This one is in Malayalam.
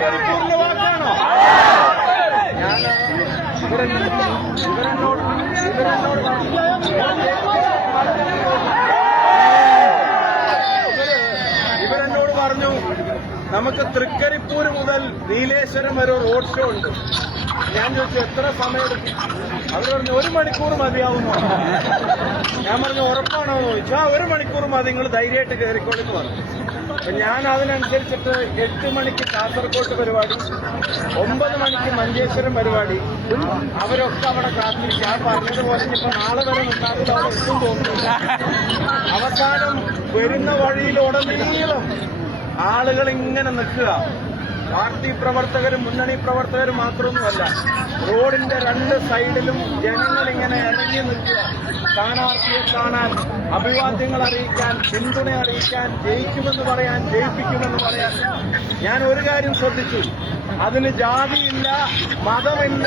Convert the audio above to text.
കരിപ്പൂരിന്റെ വാക്കാണോ? ഞാൻ ഇവരെന്നോട് പറഞ്ഞു നമുക്ക് തൃക്കരിപ്പൂര് മുതൽ നീലേശ്വരം വരെ റോഡ് ഷോ ഉണ്ട്. ഞാൻ ചോദിച്ചു എത്ര സമയം എടുക്കും? അവർ പറഞ്ഞു 1 മണിക്കൂർ മതിയാവുന്നു. ഞാൻ പറഞ്ഞു ഉറപ്പാണോ എന്ന് ചോദിച്ചു. 1 മണിക്കൂർ മതി, നിങ്ങൾ ധൈര്യമായിട്ട് കയറിക്കോളെന്ന് പറഞ്ഞു. അപ്പൊ ഞാൻ അതിനനുസരിച്ചിട്ട് 8 മണിക്ക് കാസർഗോഡ് പരിപാടി, 9 മണിക്ക് മഞ്ചേശ്വരം പരിപാടി. അവരൊക്കെ അവിടെ കാത്തിരിക്കും. ആ പറഞ്ഞതുപോലെ ഇപ്പൊ നാളെ വരെ നിൽക്കാറില്ല, അവിടെ എത്തും തോന്നുന്നില്ല. അവസാനം വരുന്ന വഴിയിലുടനീളം ആളുകൾ ഇങ്ങനെ നിൽക്കുക. പാർട്ടി പ്രവർത്തകരും മുന്നണി പ്രവർത്തകരും മാത്രമൊന്നുമല്ല, റോഡിന്റെ 2 സൈഡിലും ജനങ്ങൾ ഇങ്ങനെ ഇറങ്ങി നിൽക്കുക. സ്ഥാനാർത്ഥിയെ കാണാൻ, അഭിവാദ്യങ്ങൾ അറിയിക്കാൻ, പിന്തുണ അറിയിക്കാൻ, ജയിക്കുമെന്ന് പറയാൻ, ജയിപ്പിക്കുമെന്ന് പറയാൻ. ഞാൻ ഒരു കാര്യം ശ്രദ്ധിച്ചു, അതിന് ജാതിയില്ല, മതമില്ല.